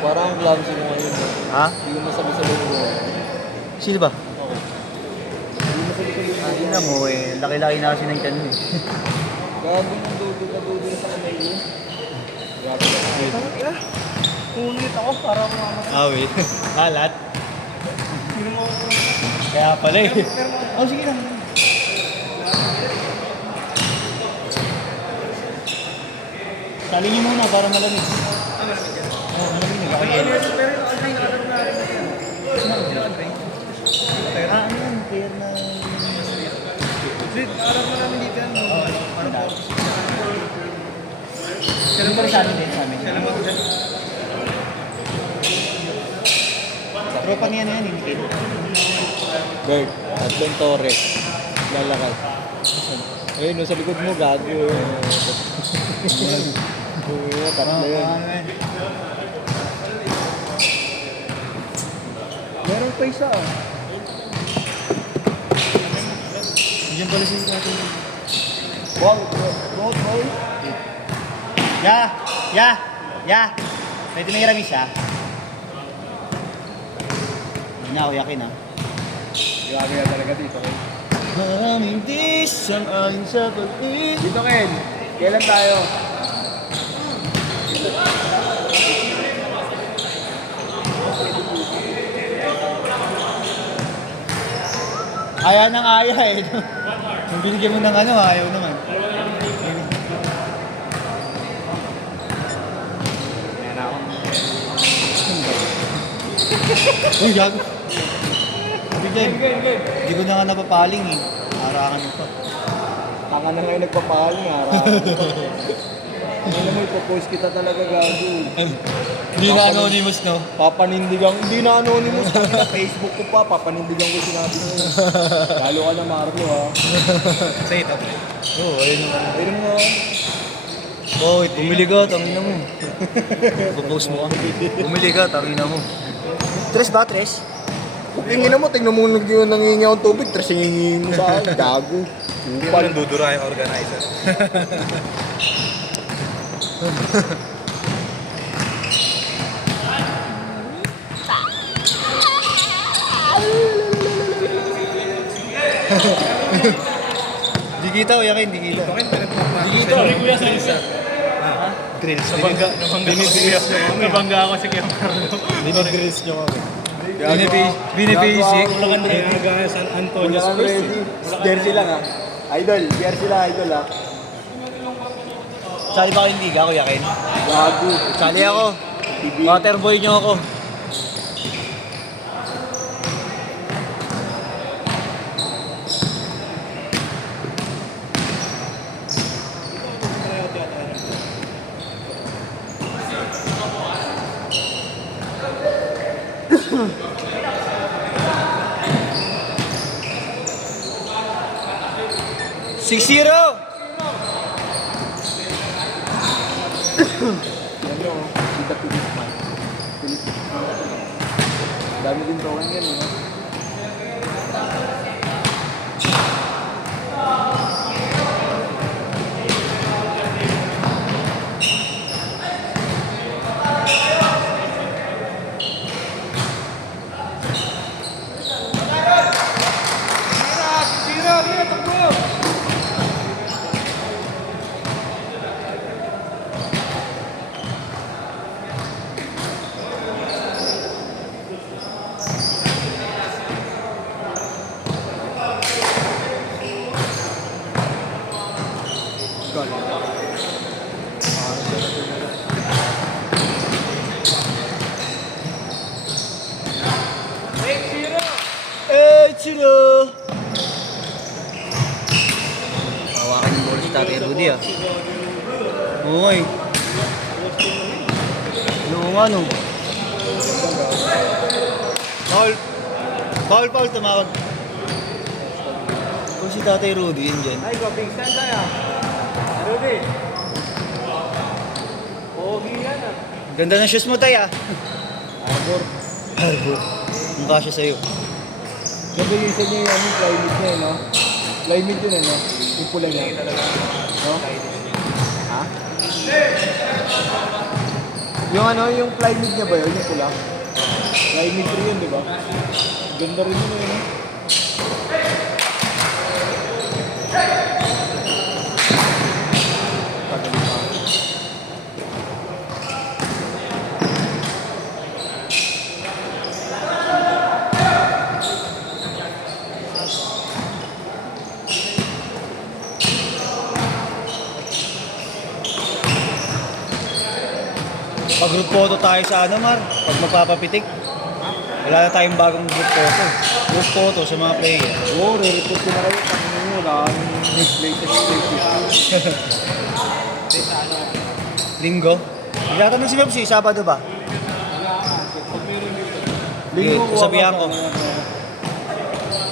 Parang clumsy mo ngayon. Ha? Hindi mo masabi-sabi mo. Sino ba? Hindi mo masabi-sabi mo. Tingnan mo eh. Laki-laki na kasi ng tiyan mo eh. Gabi ng dudo sa kamay mo. Grabe ka. Ulit ako para mamamatay. Ah, wait. Halat? Kaya pala eh. Oh, sige lang. Sali niyo muna para malamig. Oo, malamig na. Pero online nakalaro na rin yan. Ah, ano yan? Kaya na... Alam mo namin dito yan. Ano po? Ganun pa rin sa amin din, sa amin. Siya lang magdala. Tropa niya na yan, hindi kayo. Bird, tatlong Torres. Lalakad. Ayun, no, sa likod mo, gago. Tatlo yun. Meron pa isa. Diyan pala siya sa atin. Ball. Ya! Pwede may ramis ha? Hindi na ako yakin ha. Grabe ka talaga dito, Ken. Maraming disang ayon sa pag-ibig. Dito, Ken. Kailan tayo? Ayaw ng ayaw eh. Kung binigyan mo ng ano, ayaw naman. Uy, gago. Bigyan. Hindi ko na nga napapaling eh. Harangan mo pa. Tanga na ngayon nagpapahaling, harap. Ano mo, ipopost kita talaga, gago. Hindi na anonymous, no? Papanindigan, hindi na anonymous. Sa Facebook ko pa, papanindigan ko sinabi mo. Lalo ka na Marlo, ha. Say it, okay. Oo, ayun naman. Ayun mo, Oh, bumili ka, tangina mo. Pupost mo ka. Bumili ka, tangina mo. Tres ba, tres? tingin mo, tingnan mo nangingi akong tubig, tres hingingin mo sa akin, gago. Hindi mo nang dudura yung organizer. Di kita o yakin, di kita. Di kita. Sorry kuya, sa isa. Grills. Nabangga ako sa Kuya Carlo. Binigrills nyo kami. Binibasic. Kaya San Antonio Wala kang Spurs. ready. Jersey lang, ha. Idol, jersey lang, idol, ha. Sali ba kayong liga, Kuya Ken? Gago. Sali ako. Waterboy nyo ako. Six zero. Yan nyo, kita Philip man. Dami din token yan, no? Zero. Hawakan yung bola si Tatay Rudy ah. Oo nga eh. Oo nga no. Foul tumawag. Kung si Tatay Rudy yun dyan. Ay, go, big stand tayo. Rudy. Pogi yan ah. Ganda ng shoes mo tay ah. Arbor. Ang kasya sa'yo. Sabi yung isa niya yung ano, climate niya, no? Climate yun, no? Yung pula niya. No? Ha? Yung ano, yung Flymid niya ba yun? Yung pula? Flymid 3 yun, di ba? Ganda rin yun eh. Pag group photo tayo sa ano, Mar? Pag magpapapitik. Wala na tayong bagong group photo. Group photo sa mga player. Oo, re-report ko na kayo. Panginoon nyo, wala kang latest. Linggo. Nagtatanong si Mepsi, Sabado ba? Linggo Sige, sabihan ko.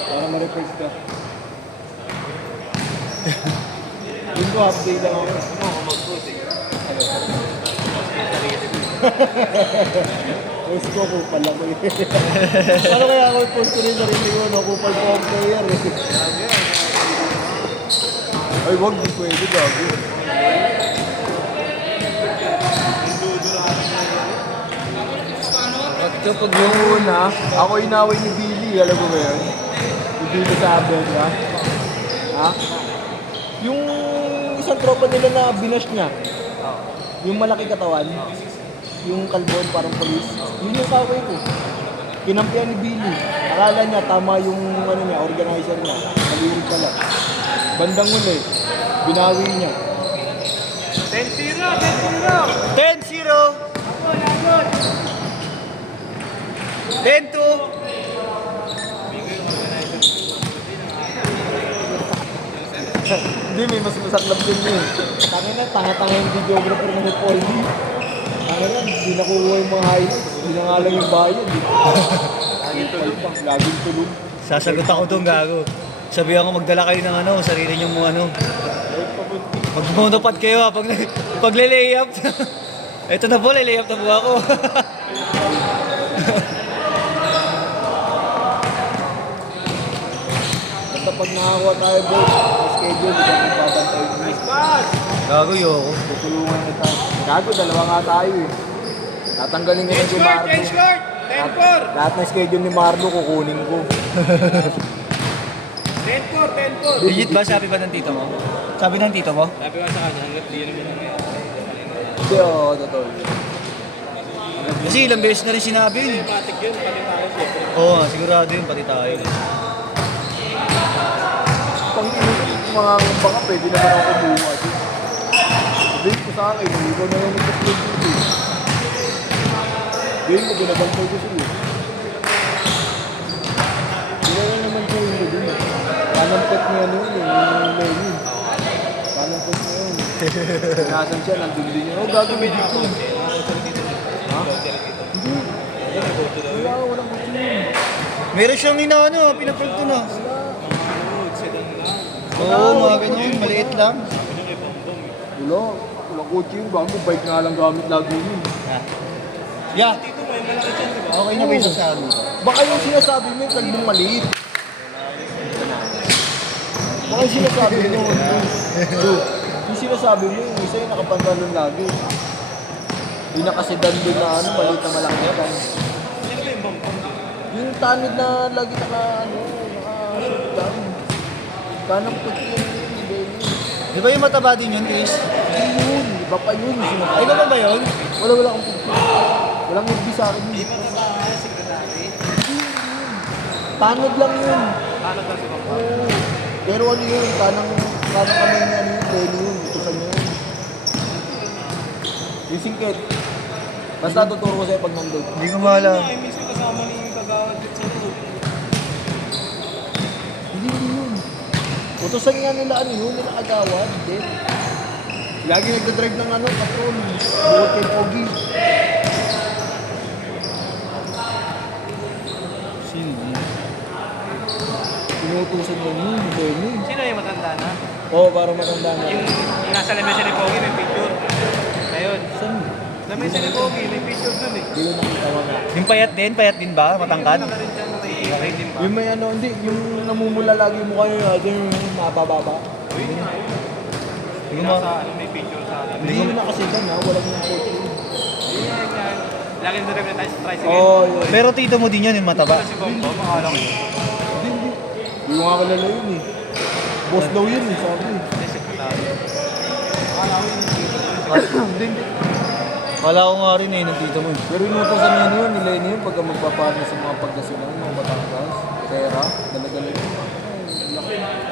Para ma-refresh ka. Linggo, update lang ako. Post ko pala ko eh. Ano kaya ako post ko rin sarili ko, no? Kupal po ang player eh. Ay, wag, di pwede, gago. At kapag yung una, ako inaway ni Billy, alam mo ba yun? Ni Billy sa Abel, ha? Ha? Yung isang tropa nila na binash niya, yung malaki katawan, yung kalbon, parang police, yun yung kaway ko. Kinampihan ni Billy. Akala niya tama yung ano niya, organizer niya. Maliwag pala. Bandang huli, binawi niya. 10-0! 10-0! 10-2! Hindi, may mas masaklap din yun. Tangin na, tanga-tanga yung videographer ng Polly. Tangin na, hindi nakuha yung mga highlights. Hindi na nga lang yung bayad. Laging tulog. Laging tulog. Sasagot ako doon, gago. Sabihan ko magdala kayo ng ano, sarili niyong mga ano. Magmonopad kayo ha, pag layup. Ito na po, layup na po ako. Basta pag nakakuha tayo, boy, sa schedule, hindi kami papantay. Nice pass! Gago, yoko. Tutulungan na tayo. Gago, dalawa nga tayo eh. Tatanggalin ko na si Marlo. 10 short! 10-4! Lahat ng schedule ni Marlo, kukunin ko. 10-4! Legit ba? Sabi ba ng tito mo? Sabi ng tito mo? Sabi ko sa kanya, hanggat di naman ang Hindi, oo, totoo. Kasi ilang beses na rin sinabi yun. matik yun, pati tayo siyempre. Oo, sigurado yun, pati tayo. Pang mga baka pwede naman ako bukas. Sabihin ko sa akin, hindi ko na yung mag-upload dito. Sabihin ko, binabantay ko sa'yo. Hindi ko naman ko yung dito. Panampot niya ano yun, yung Lenny. Panampot niya yun. Nasan siya, nandun din niya. Oh, gagawin dito. Ha? Hindi. Walang gusto yun. Meron siyang inaano, pinapag ko na. Oo, mga ganyan, maliit lang. Wala. Walang kotse yun. Bago bike nga lang gamit lagi yun. Yeah. Okay na ba yung sasabi? Baka yung sinasabi mo yung kalbong maliit. Baka yung sinasabi mo. Yung sinasabi mo yung isa yung nakapantalon lagi. Yung nakasedan din na ano, maliit na malaki na kan. Yung tanod na lagi naka-shotgun. Kanang puti yung belly. Di ba yung mataba din yun, Chris? Yun, iba pa yun. Ay, iba ba yun? Wala akong puti. Walang nagbi sa akin yun. Tanod lang yun. Paano ka si Papa? Oo. Pero ano yun, kanang kami niya ano yun, belly yun, ito sa yun. Yung singkit. Basta tuturo ko sa'yo pag nandun. Hindi ko mahala. Ay, minsan kasama ni Kagawad dito sa loob. Hindi yun. Utosan nga nila ano yun, nila agawad. Hindi. Lagi nagdadrive ng ano, patrol. Bukod kay Pogi. Sino? Pinutusan mo yun, Benny. Sino yung matanda na? Oo, para matanda na. Yung nasa lamesa ni Pogi, may picture. Ayun. Saan? Lamesa ni Pogi, may picture dun eh. Hindi ko nakita mo na. Yung payat din ba? Matangkad? Wala rin siya nakikita pa. Yung may ano, hindi, yung namumula lagi yung mukha nyo natin, yung mabababa. Yun nga. Hindi ko Nasa ma... ano, may picture sa akin. Hindi yun nakasigan ha, walang yung photo. Laki na rin tayo sa tricycle. Oo, yun. Pero tito mo din yan, yung mataba. Si Bongbong, akala ko yun. Hindi. Hindi ko nga kalala yun eh. Boss daw yun eh, sabi. Hindi, si Putado. Hindi. Kala ko nga rin eh, ng tito mo. Pero inutosan niya yun, nila yun pagka magpapano sa mga pagkasinan, mga Batangas. Pera, dala-dala yun. Ay, laki.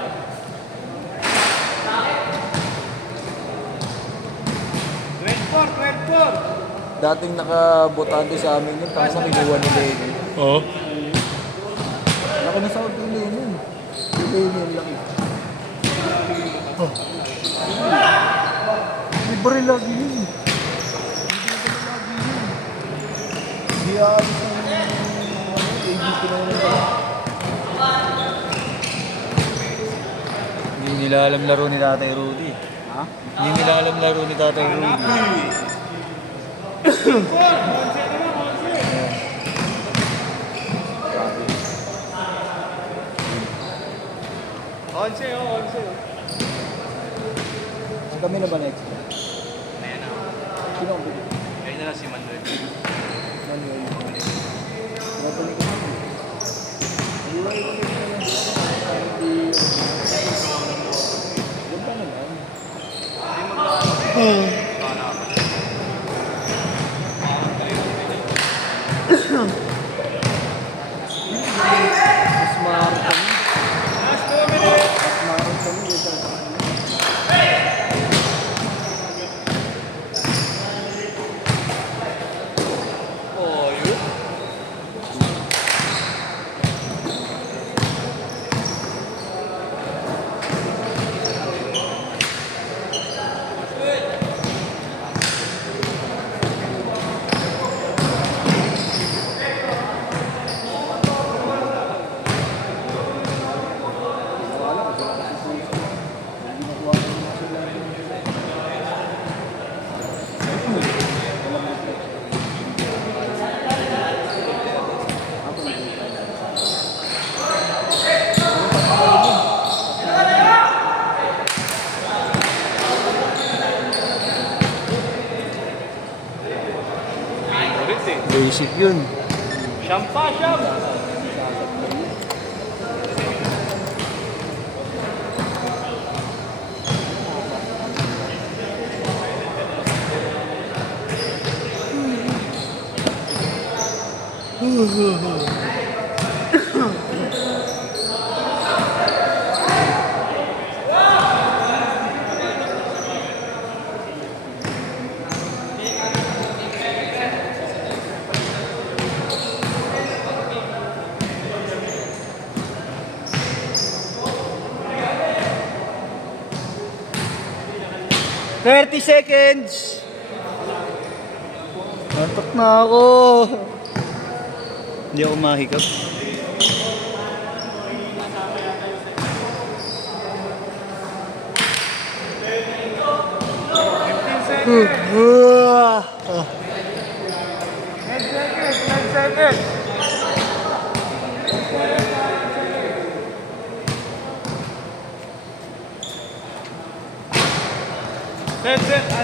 Dating nakabotante sa amin yun, tapos kinuha nila yun. Oo. Laki na sa auto nila yun. Nila yun yung laki. Oh. Libre lagi yun. Hindi na lagi yun. Hindi aalis ang AGP na yun pala. Hindi nila alam laro ni Tatay Rudy. Ha? Hindi nila alam laro ni Tatay Rudy. Onse, oh, onse. Ang kami na ba next? Ayan na. Sino ang pili? Ngayon na lang si Manuel. Ano yun? Nabalik ko. Iwan ko na lang. Ganda naman. Mas maharap kami. Mas maharap kami. Oh, yun. Basic yun. Siyam pa, siyam. "30 seconds! Natok na ako. Hindi ako mahikap. Set, set.